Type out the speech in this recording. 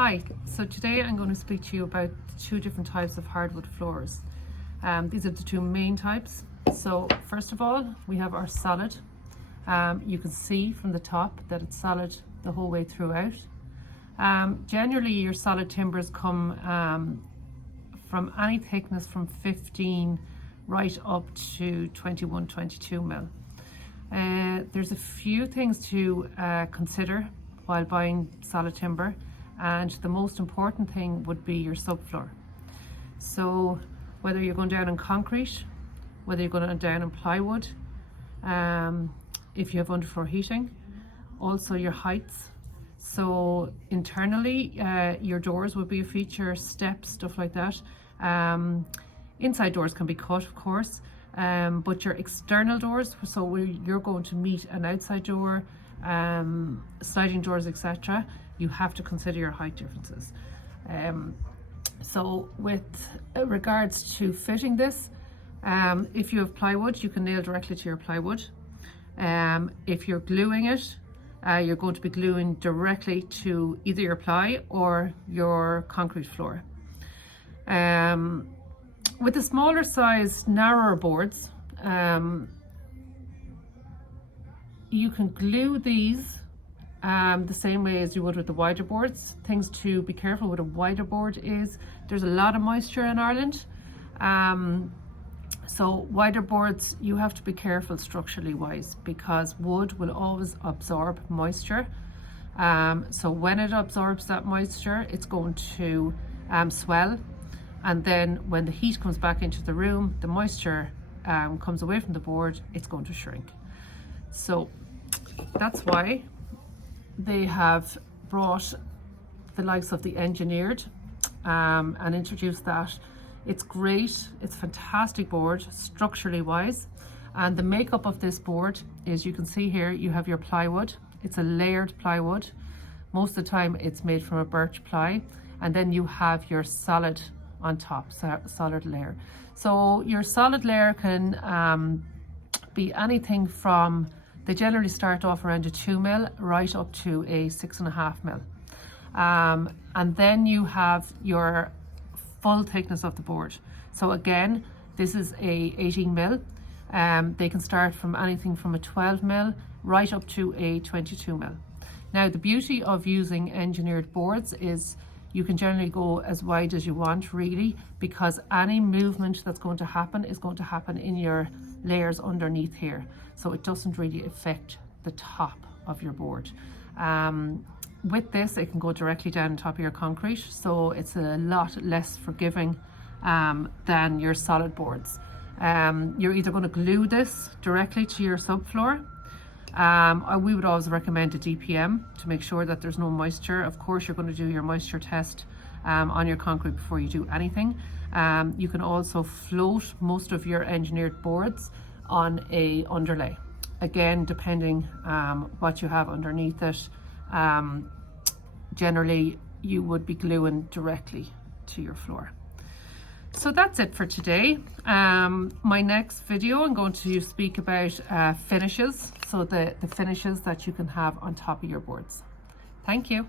Hi, so today I'm going to speak to you about two different types of hardwood floors. These are the two main types. So first of all, we have our solid. You can see from the top that it's solid the whole way throughout. Generally your solid timbers come from any thickness from 15 right up to 21, 22 mil. There's a few things to consider while buying solid timber, and the most important thing would be your subfloor. So whether you're going down in concrete, whether you're going down in plywood, if you have underfloor heating, also your heights. So internally your doors would be a feature, steps, stuff like that. Inside doors can be cut, of course, but your external doors, so where you're going to meet an outside door, sliding doors, etc., you have to consider your height differences. So with regards to fitting this, if you have plywood, you can nail directly to your plywood. If you're gluing it, you're going to be gluing directly to either your ply or your concrete floor. With the smaller size, narrower boards, you can glue these the same way as you would with the wider boards. Things to be careful with a wider board is there's a lot of moisture in Ireland. So wider boards, you have to be careful structurally wise, because wood will always absorb moisture. So when it absorbs that moisture, it's going to swell. And then when the heat comes back into the room, the moisture comes away from the board, it's going to shrink. So that's why they have brought the likes of the engineered and introduced that. It's great, it's a fantastic board structurally wise, and the makeup of this board is, you can see here, you have your plywood. It's a layered plywood. Most of the time it's made from a birch ply, and then you have your solid on top, solid layer. So your solid layer can be anything from, they generally start off around a 2 mil right up to a 6.5 mil. And then you have your full thickness of the board. So again, this is a 18 mil. They can start from anything from a 12 mil right up to a 22 mil. Now the beauty of using engineered boards is you can generally go as wide as you want, really, because any movement that's going to happen is going to happen in your layers underneath here. So it doesn't really affect the top of your board. With this, it can go directly down on top of your concrete, so it's a lot less forgiving than your solid boards. You're either going to glue this directly to your subfloor. We would always recommend a DPM to make sure that there's no moisture. Of course, you're going to do your moisture test on your concrete before you do anything. You can also float most of your engineered boards on a underlay. Again, depending what you have underneath it, generally you would be gluing directly to your floor. So that's it for today. My next video, I'm going to speak about finishes, so the finishes that you can have on top of your boards. Thank you.